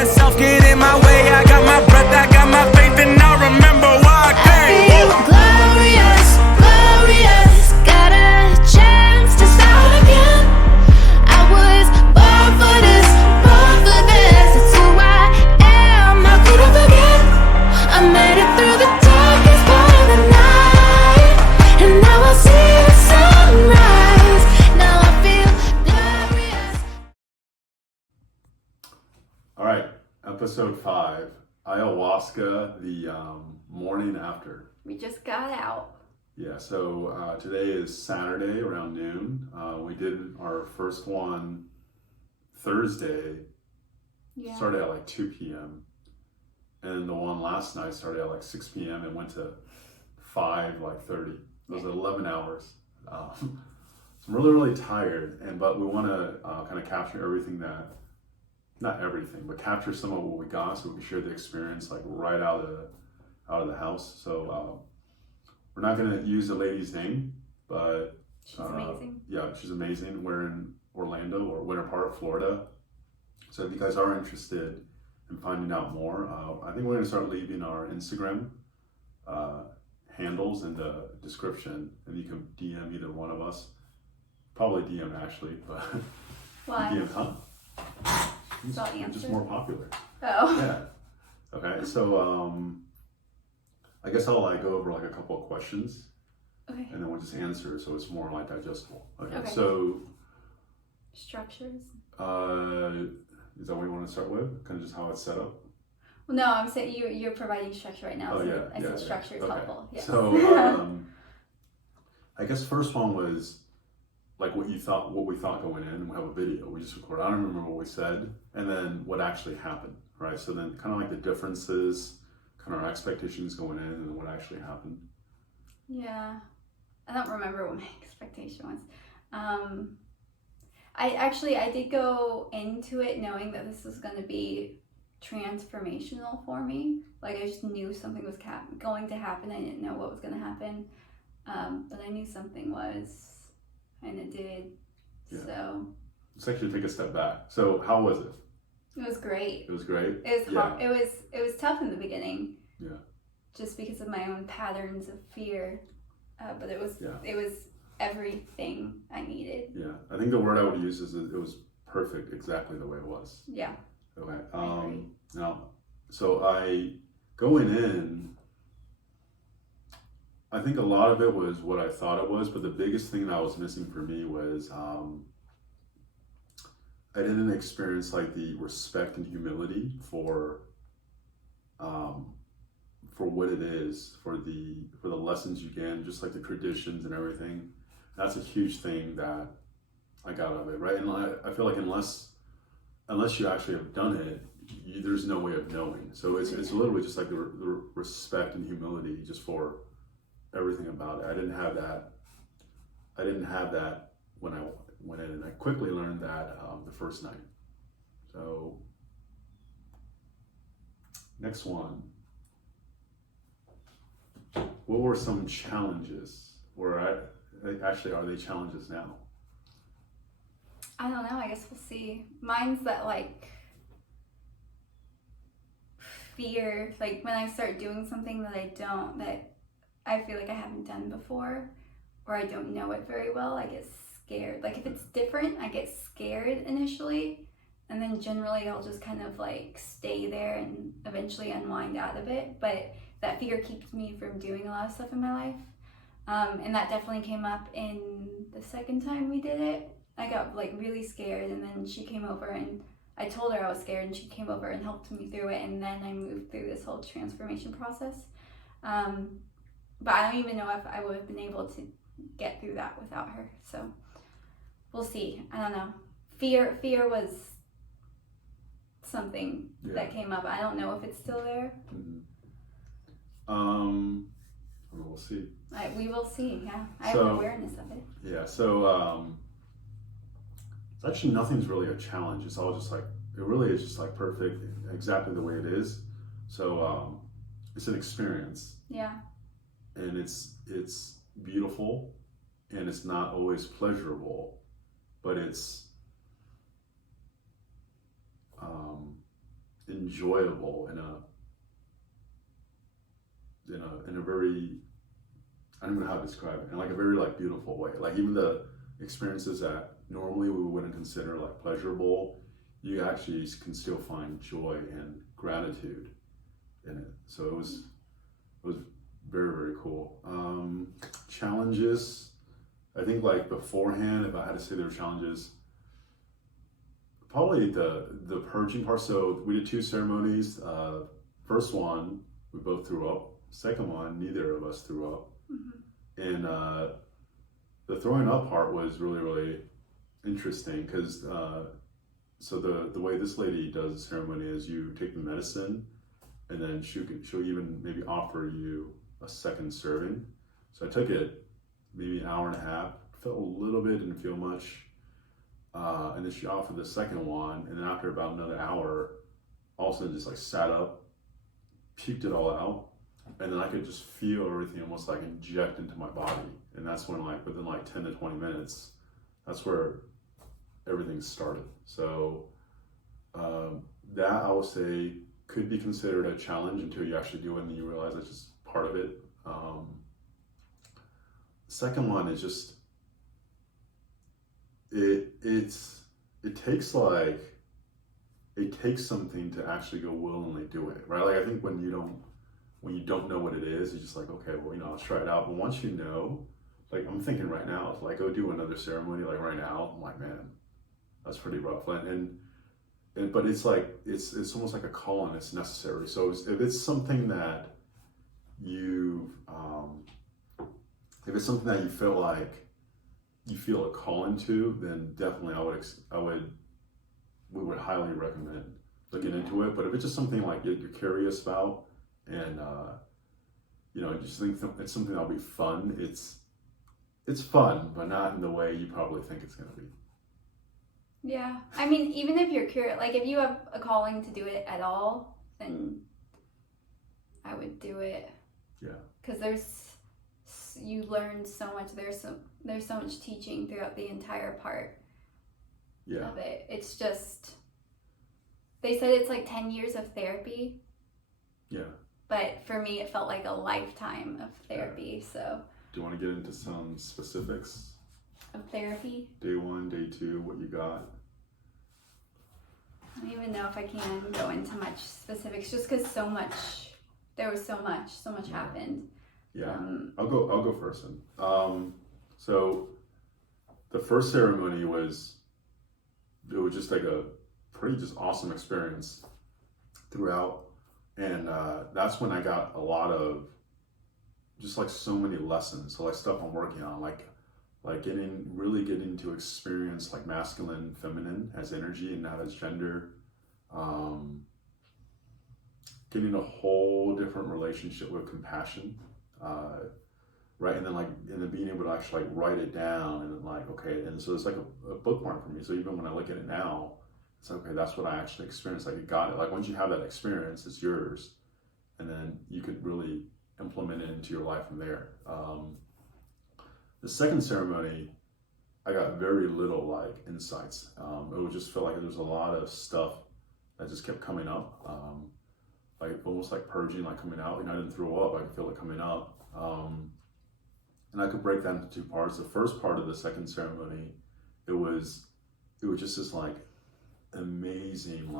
let self get in my way. I got my breath, I got my faith, and I remember why I came. I feel glorious, glorious. Got a chance to start again. I was born for this, born for this. It's who I am, how could I forget? I made it through the darkest part of the night, and now I see the sunrise. Now I feel glorious. All right, episode 5, Ayahuasca, the morning after. We just got out. Yeah, so today is Saturday around noon. We did our first one Thursday, Yeah. started at like 2 p.m. And the one last night started at like 6 p.m. and went to 5:30. It was 11 hours. So I'm really tired, but we want to kind of capture everything that, not everything, but capture some of what we got so we can share the experience like right out of the house. So we're not going to use the lady's name, but She's amazing. yeah, she's amazing. We're in Orlando or Winter Park, Florida. So if you guys are interested in finding out more, I think we're going to start leaving our Instagram handles in the description, and you can DM either one of us. Probably DM Ashley, but Why? DM, huh? So I'll Just answer. more popular. Oh. Yeah. Okay. So I guess I'll go over like a couple of questions, Okay. and then we'll just answer so it's more like digestible. Okay. Okay. So Structures. is that what you want to start with? Kind of just how it's set up. Well, no, I'm saying you're providing structure right now. Oh, so yeah, I said yeah, structure is okay. helpful. Yes. So I guess first one was like what we thought going in. We have a video we just recorded. I don't remember what we said, and then what actually happened, right? So then kind of like the differences, kind of our expectations going in, and what actually happened. Yeah. I don't remember what my expectation was. I did go into it knowing that this was going to be transformational for me. Like I just knew something was going to happen. I didn't know what was going to happen, but I knew something was, and it did. Yeah. So Let's actually take a step back. So how was it? it was great. It was great. It was hard. It was tough in the beginning. Yeah. Just because of my own patterns of fear, but it was everything I needed. Yeah. I think the word I would use is it was perfect, exactly the way it was. Yeah. Okay. I agree. Now, so going in, I think a lot of it was what I thought it was, but the biggest thing that was missing for me was I didn't experience like the respect and humility for what it is, for the lessons you get, just like the traditions and everything. That's a huge thing that I got out of it, right? And I feel like unless you actually have done it, there's no way of knowing. So it's literally just like the respect and humility just for everything about it. I didn't have that when I went in, and I quickly learned that the first night. So next one, what were some challenges? Actually, are they challenges now? I don't know. I guess we'll see. Mine's that like fear, like when I start doing something that I feel like I haven't done before, or I don't know it very well, I get scared. Like if it's different, I get scared initially, and then generally I'll just kind of like stay there and eventually unwind out of it. But that fear keeps me from doing a lot of stuff in my life. And that definitely came up in the second time we did it. I got like really scared, and then she came over and I told her I was scared, and she came over and helped me through it, and then I moved through this whole transformation process. But I don't even know if I would have been able to get through that without her. So we'll see. I don't know. Fear was something that came up. I don't know if it's still there. We'll see. We will see. Yeah, I have awareness of it. Yeah. So actually nothing's really a challenge. It's all just like, it really is just like perfect, exactly the way it is. So it's an experience. Yeah. And it's beautiful, and it's not always pleasurable, but it's enjoyable in a very, I don't know how to describe it, in like a very like beautiful way. Like even the experiences that normally we wouldn't consider like pleasurable, you actually can still find joy and gratitude in it. So it was very, very cool. Challenges, I think like beforehand, if I had to say there were challenges, probably the purging part. So we did 2 ceremonies. First one, we both threw up. Second one, neither of us threw up. Mm-hmm. And the throwing up part was really, really interesting because so the way this lady does the ceremony is you take the medicine, and then she'll even maybe offer you a second serving. So I took it maybe an hour and a half, felt a little bit, didn't feel much. And then she offered the second one, and then after about another hour, all of a sudden just like sat up, puked it all out, and then I could just feel everything almost like inject into my body. And that's when like within like 10 to 20 minutes, that's where everything started. So that I would say could be considered a challenge until you actually do it and you realize it's just part of it. The second one is just it takes something to actually go willingly do it, right? Like I think when you don't know what it is, you're just like, okay, well, I'll try it out. But once you know, like I'm thinking right now, if like go do another ceremony like right now, I'm like, man, that's pretty rough. But it's like it's almost like a calling. It's necessary. So if it's something that if it's something that you feel like you feel a calling to, then definitely we would highly recommend looking into it. But if it's just something like you're curious about, and you just think it's something that'll be fun, it's fun, but not in the way you probably think it's going to be. Yeah, I mean, even if you're curious, like if you have a calling to do it at all, then I would do it. Yeah. Because you learn so much. There's so much teaching throughout the entire part of it. It's just, they said it's like 10 years of therapy. Yeah. But for me, it felt like a lifetime of therapy. So. Do you want to get into some specifics? Of therapy? Day 1, day 2, what you got? I don't even know if I can go into much specifics, just because there was so much happened. Yeah, I'll go first then. So the first ceremony was just like a pretty just awesome experience throughout, and that's when I got a lot of just like so many lessons. So like stuff I'm working on, like getting to experience like masculine, feminine as energy and not as gender. Getting a whole different relationship with compassion, right? And then being able to actually like write it down, and then like, okay, and so it's like a bookmark for me. So even when I look at it now, it's okay, that's what I actually experienced. Like you got it. Like once you have that experience, it's yours, and then you could really implement it into your life from there. The second ceremony, I got very little like insights. It would just feel like there was a lot of stuff that just kept coming up, like almost like purging, like coming out. I didn't throw up, I could feel it coming up. And I could break that into 2 parts. The first part of the second ceremony, it was just this like amazing,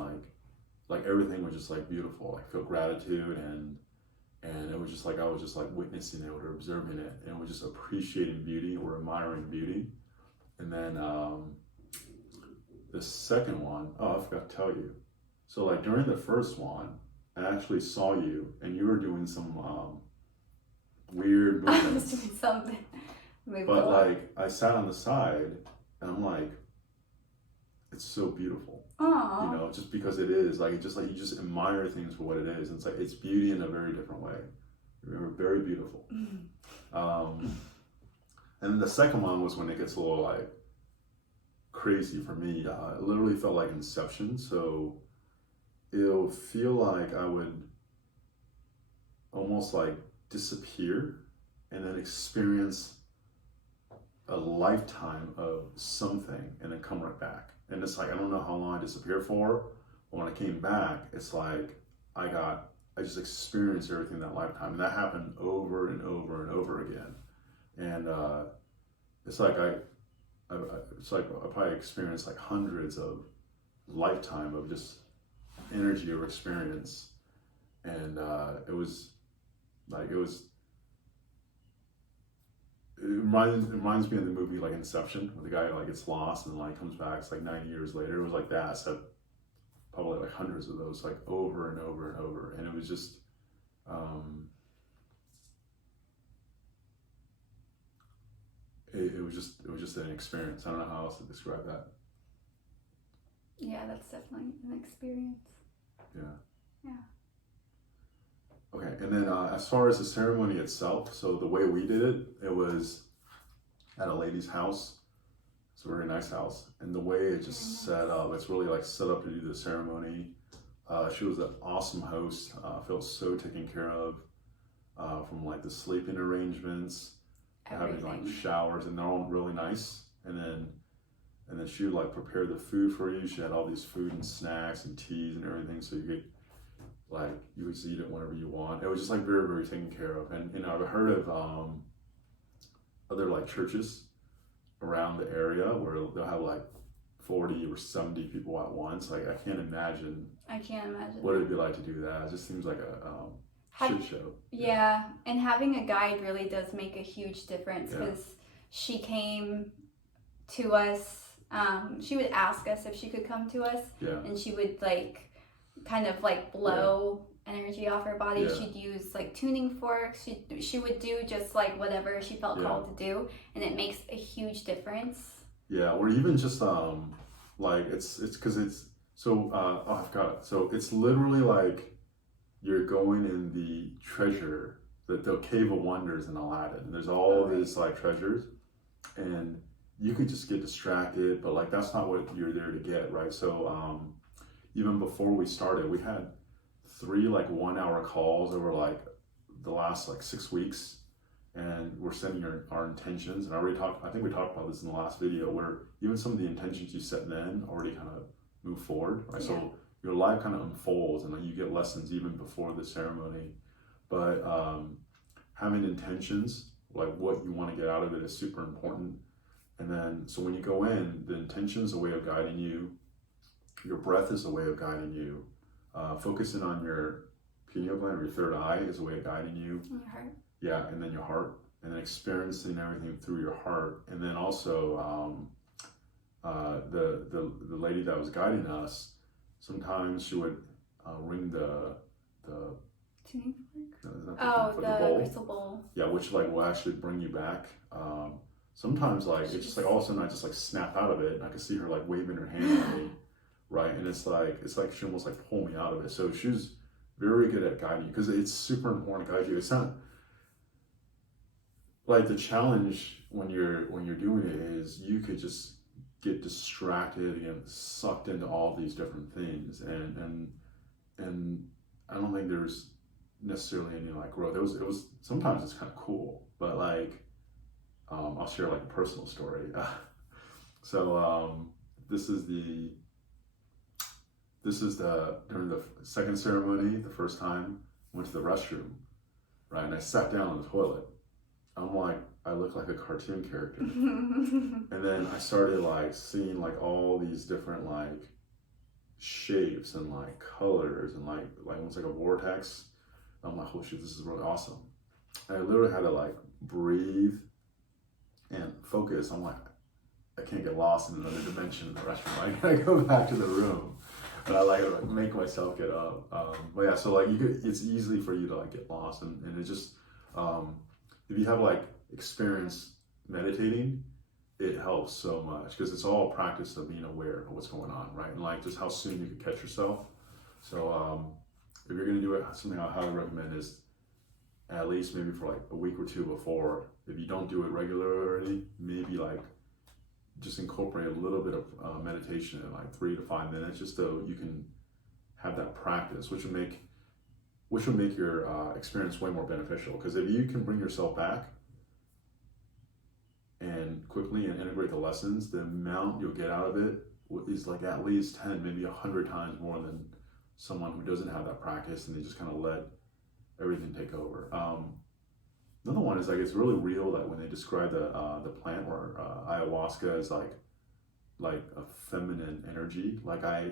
like everything was just like beautiful. I feel gratitude, and it was just like I was just like witnessing it or observing it, and was just appreciating beauty or admiring beauty. And then the second one, I forgot to tell you. So like during the first one, I actually saw you, and you were doing some weird movements. I was doing something. But like I sat on the side, and I'm like, it's so beautiful. Aww. Just because it is like, it's just like you just admire things for what it is. And it's like it's beauty in a very different way. Very beautiful. And then the second one was when it gets a little like crazy for me. It literally felt like Inception. So it'll feel like I would almost like disappear and then experience a lifetime of something and then come right back. And it's like, I don't know how long I disappear for, When I came back, it's like I just experienced everything in that lifetime. And that happened over and over and over again. And it's like I probably experienced like hundreds of lifetime of just energy or experience. And it reminds me of the movie like Inception, where the guy like gets lost and like comes back. It's like 90 years later. It was like that. So probably like hundreds of those, like over and over and over. And it was just, it was just an experience. I don't know how else to describe that. Yeah, that's definitely an experience. Yeah. Yeah. Okay, and then as far as the ceremony itself, so the way we did it, it was at a lady's house. It's a very nice house, and the way it just set up, it's really like set up to do the ceremony. She was an awesome host. Felt so taken care of, from like the sleeping arrangements, having like showers, and they're all really nice. And then she would like prepare the food for you. She had all these food and snacks and teas and everything, so you could like you would eat it whenever you want. It was just like very, very taken care of. And you know, I've heard of other like churches around the area where they'll have like 40 or 70 people at once. Like I can't imagine what it'd be like to do that. It just seems like a shit show. Yeah, and having a guide really does make a huge difference, because she came to us. She would ask us if she could come to us, and she would like kind of like blow energy off her body. She'd use like tuning forks. She would do just like whatever she felt called to do, and it makes a huge difference. Yeah, or even just like it's because it's so I forgot. So it's literally like you're going in the treasure, the Cave of Wonders in Aladdin. There's all these like treasures, and you could just get distracted, but like that's not what you're there to get, right? So even before we started, we had 3 like 1-hour calls over like the last like 6 weeks, and we're setting our intentions. And I think we talked about this in the last video, where even some of the intentions you set then already kind of move forward, right? So your life kind of unfolds, and you get lessons even before the ceremony. But having intentions, like what you want to get out of it, is super important. And then, so when you go in, the intention is a way of guiding you. Your breath is a way of guiding you. Focusing on your pineal gland or your third eye is a way of guiding you. And your heart. Yeah, and then your heart, and then experiencing everything through your heart. And then also, the lady that was guiding us, sometimes she would ring the tuning fork. The the crystal bowl. Yeah, which like will actually bring you back. Sometimes like it's just like all of a sudden I just like snap out of it, and I can see her like waving her hand at me, right? And it's like she almost like pulled me out of it. So she's very good at guiding you, because it's super important to guide you. It's not like the challenge when you're doing it is you could just get distracted and get sucked into all these different things, and I don't think there's necessarily any like growth. It was sometimes it's kind of cool, but like I'll share like a personal story. So this is during the second ceremony, the first time I went to the restroom, right? And I sat down on the toilet. I'm like, I look like a cartoon character. And then I started like seeing like all these different like shapes and like colors, and like almost like a vortex. I'm like, oh shit, this is really awesome. And I literally had to like breathe and focus. I'm like, I can't get lost in another dimension in the restroom. I gotta go back to the room. And I like make myself get up. But yeah, so like it's easy for you to like get lost, and it just if you have like experience meditating, it helps so much, because it's all practice of being aware of what's going on, right? And like just how soon you can catch yourself. So if you're gonna do it, something I highly recommend is at least maybe for like a week or 2 before. If you don't do it regularly, maybe like just incorporate a little bit of meditation in like 3 to 5 minutes, just so you can have that practice, which will make your experience way more beneficial. Because if you can bring yourself back and quickly and integrate the lessons, the amount you'll get out of it is like at least 10, maybe 100 times more than someone who doesn't have that practice and they just kind of let everything take over. Another one is like it's really real that when they describe the plant or ayahuasca as like a feminine energy, like I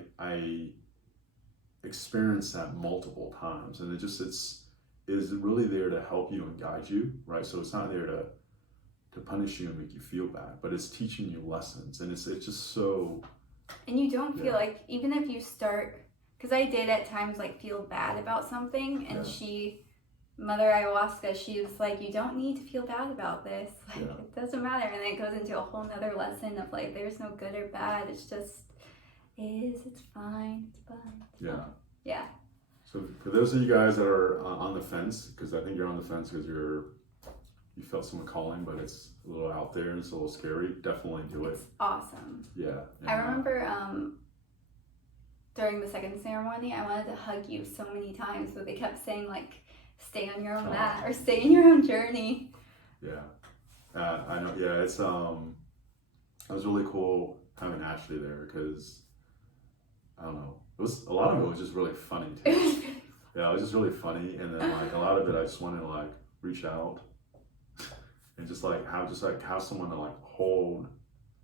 experienced that multiple times, and it is really there to help you and guide you, right? So it's not there to punish you and make you feel bad, but it's teaching you lessons, and it's just so. And you don't feel like, even if you start, because I did at times like feel bad about something, and Mother Ayahuasca, she was like, you don't need to feel bad about this. Like, it doesn't matter. And then it goes into a whole nother lesson of like, there's no good or bad. It's just, it's fine. It's fine. Yeah. So for those of you guys that are on the fence, because I think you're on the fence because you felt someone calling, but it's a little out there and it's a little scary, definitely do it. It's awesome. Yeah. I remember during the second ceremony, I wanted to hug you so many times, but they kept saying like, stay on your own mat or stay in your own journey. Yeah. I know. Yeah, it was really cool having Ashley there because, I don't know, a lot of it was just really funny too. Yeah, it was just really funny, and then like a lot of it I just wanted to like reach out and just have someone to like hold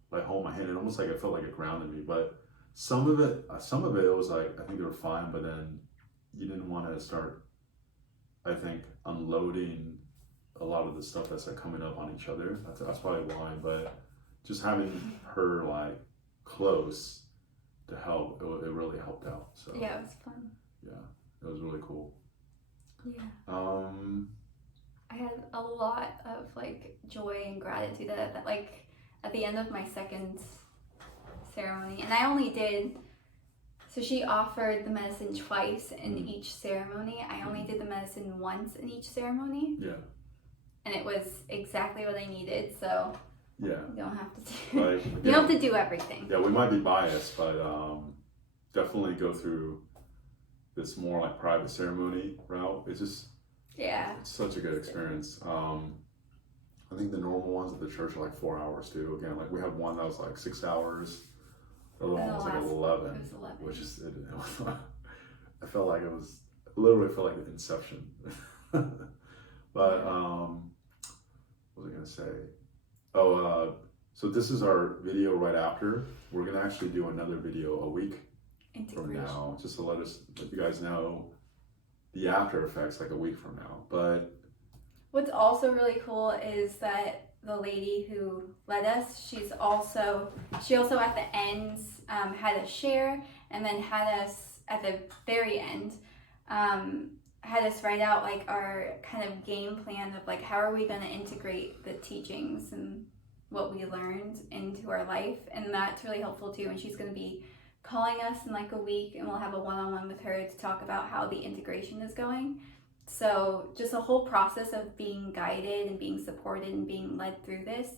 my hand. And almost like I felt like it grounded me. But some of it was like, I think they were fine, but then you didn't want to start, I think, unloading a lot of the stuff that's like coming up on each other. That's probably why. But just having her like close to help, it really helped out. So yeah, it was fun. Yeah, it was really cool. Yeah. I had a lot of like joy and gratitude that like at the end of my second ceremony, and I only did. So she offered the medicine twice in each ceremony. I only did the medicine once in each ceremony. Yeah. And it was exactly what I needed. So you don't have to do you don't have to do everything. Yeah, we might be biased, but definitely go through this more like private ceremony route. It's just it's such a good experience. I think the normal ones at the church are like 4 hours too. Again, like we had one that was like 6 hours. The other one was like 11, which is, I felt like literally felt like Inception. But, what was I gonna say? So this is our video right after. We're gonna actually do another video a week from now, just to let you guys know the after effects like a week from now. But what's also really cool is that the lady who led us, she also at the end had us share, and then had us at the very end had us write out like our kind of game plan of like how are we going to integrate the teachings and what we learned into our life. And that's really helpful too. And she's going to be calling us in like a week, and we'll have a one-on-one with her to talk about how the integration is going. So just a whole process of being guided and being supported and being led through this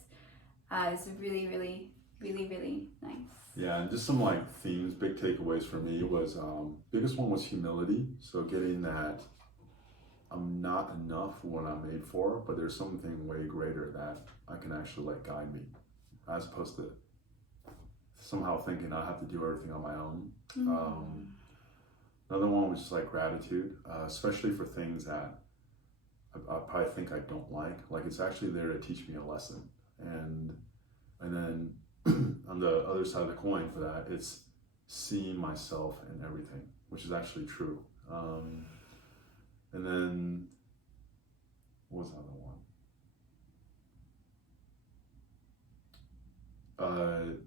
is really, really, really, really nice. Yeah, and just some like themes, big takeaways for me was, biggest one was humility. So getting that I'm not enough for what I'm made for, but there's something way greater that I can actually let guide me, as opposed to somehow thinking I have to do everything on my own. Another one was just like gratitude, especially for things that I probably think I don't like. Like it's actually there to teach me a lesson. And then on the other side of the coin for that, it's seeing myself in everything, which is actually true. And then, what was the other one?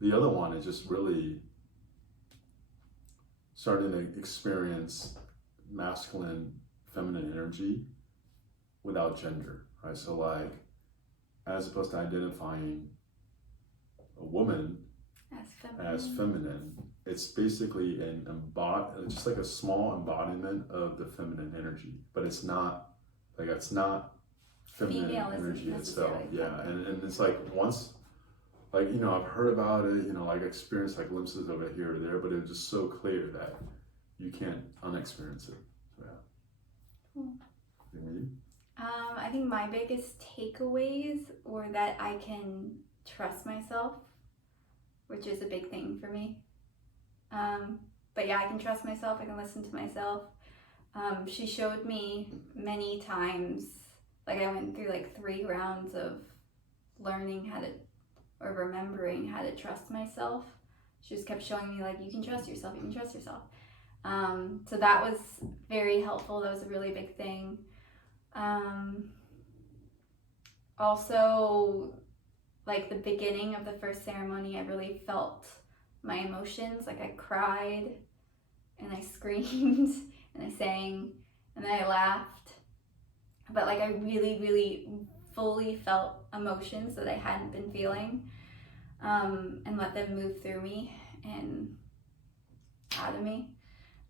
The other one is just really starting to experience masculine, feminine energy without gender, right? So like, as opposed to identifying a woman as feminine, it's basically just like a small embodiment of the feminine energy, but it's not feminine energy itself. Yeah, and it's like once, like, you know, I've heard about it, you know, like experienced like glimpses of it here or there, but it was just so clear that you can't unexperience it. So yeah. Cool. You? I think my biggest takeaways were that I can trust myself which is a big thing for me. But yeah, I can trust myself. I can listen to myself. She showed me many times, like I went through like 3 rounds of learning how to, or remembering how to trust myself. She just kept showing me like, you can trust yourself, you can trust yourself. So that was very helpful. That was a really big thing. Also, like the beginning of the first ceremony, I really felt my emotions. Like I cried and I screamed and I sang and then I laughed. But like I really, really fully felt emotions that I hadn't been feeling, and let them move through me and out of me.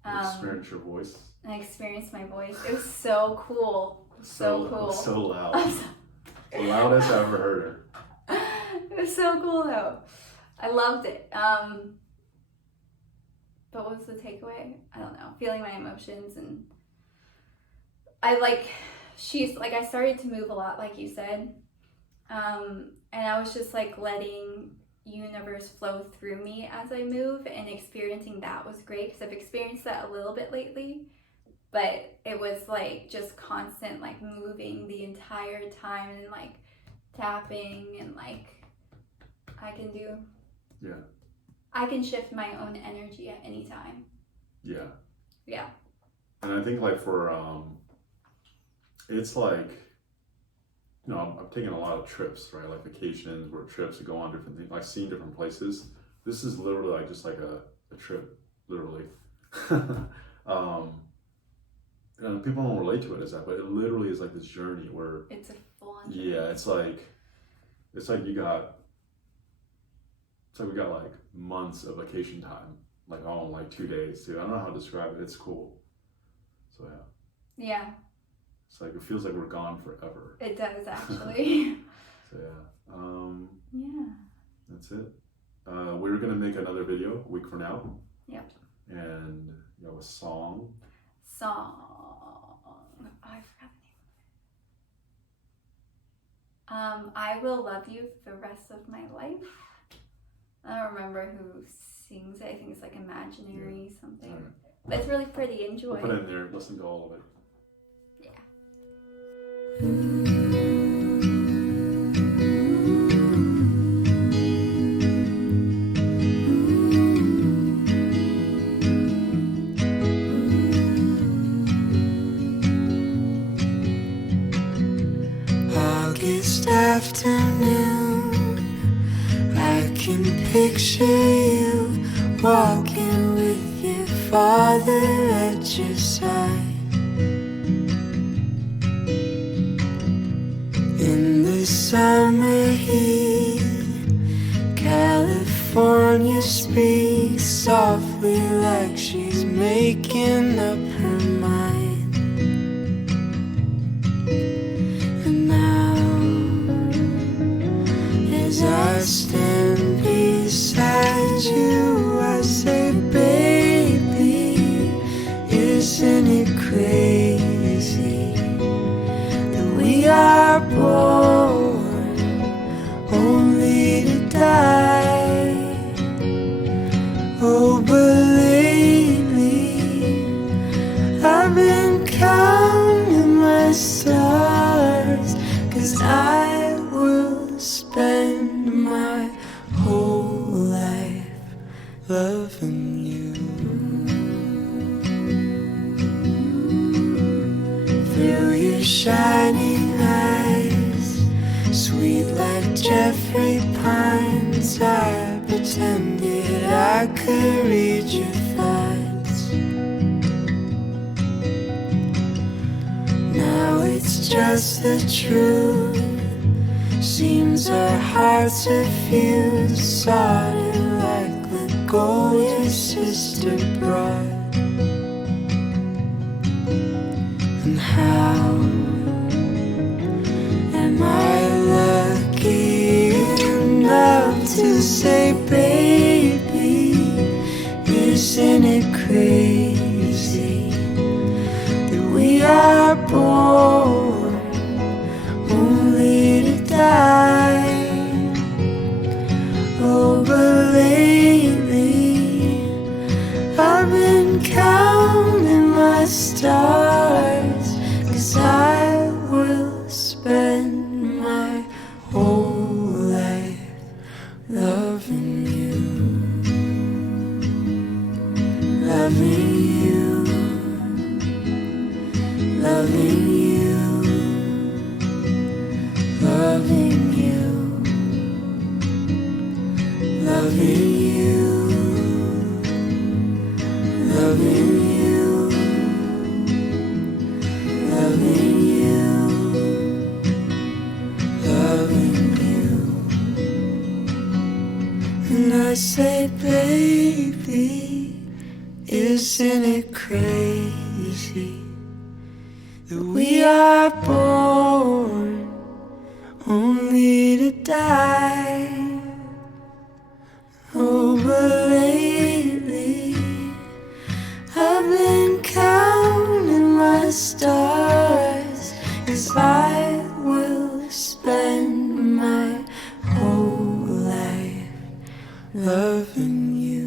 Experience your voice. I experienced my voice. It was so cool. So cool. So loud. The loudest I've ever heard her. It was so cool though. I loved it. But what was the takeaway? I don't know. Feeling my emotions, and I I started to move a lot, like you said. And I was just like letting universe flow through me as I move, and experiencing that was great because I've experienced that a little bit lately, but it was like just constant like moving the entire time and like tapping and like I can shift my own energy at any time. Yeah. And I think like for it's like, you know, I'm taking a lot of trips, right? Like vacations or trips to go on different things, like seeing different places. This is literally like just like a trip, literally. And people don't relate to it as that, but it literally is like this journey where it's a full-on journey. Yeah, it's like we got like months of vacation time, like all in like 2 days. Dude, I don't know how to describe it. It's cool. So Yeah. It's like it feels like we're gone forever. It does actually. So yeah. Yeah. That's it. We're gonna make another video a week from now. Yep. And you know, a song. Oh, I forgot the name. I Will Love You for the Rest of My Life. I don't remember who sings it. I think it's like Imaginary something. Right. But it's really pretty. Enjoy. We'll put it in there. Listen to all of it. August afternoon, I can picture you walking with your father at your side. In the summer heat, California speaks softly like she's making up her mind. And now, as I stand beside you, I say, baby, isn't it crazy that we are born only to die? Oh, but lately I've been counting my stars, 'cause I will spend my whole life loving you. Through your shining eyes, sweet like Jeffrey Pines, I pretended I could read your thoughts. Now it's just the truth. Seems our hearts are fused, soldered like the gold your sister brought. And how am I lucky enough to say, baby, isn't it crazy that we are born only to die? Oh, but been counting my stars, 'cause I will spend my whole life loving you, loving you, loving you, loving you, loving you, loving you, loving you, loving you. And I say, baby, isn't it crazy that we are born only to die? Oh, but lately I've been counting my stars, 'cause I will spend my whole life loving you.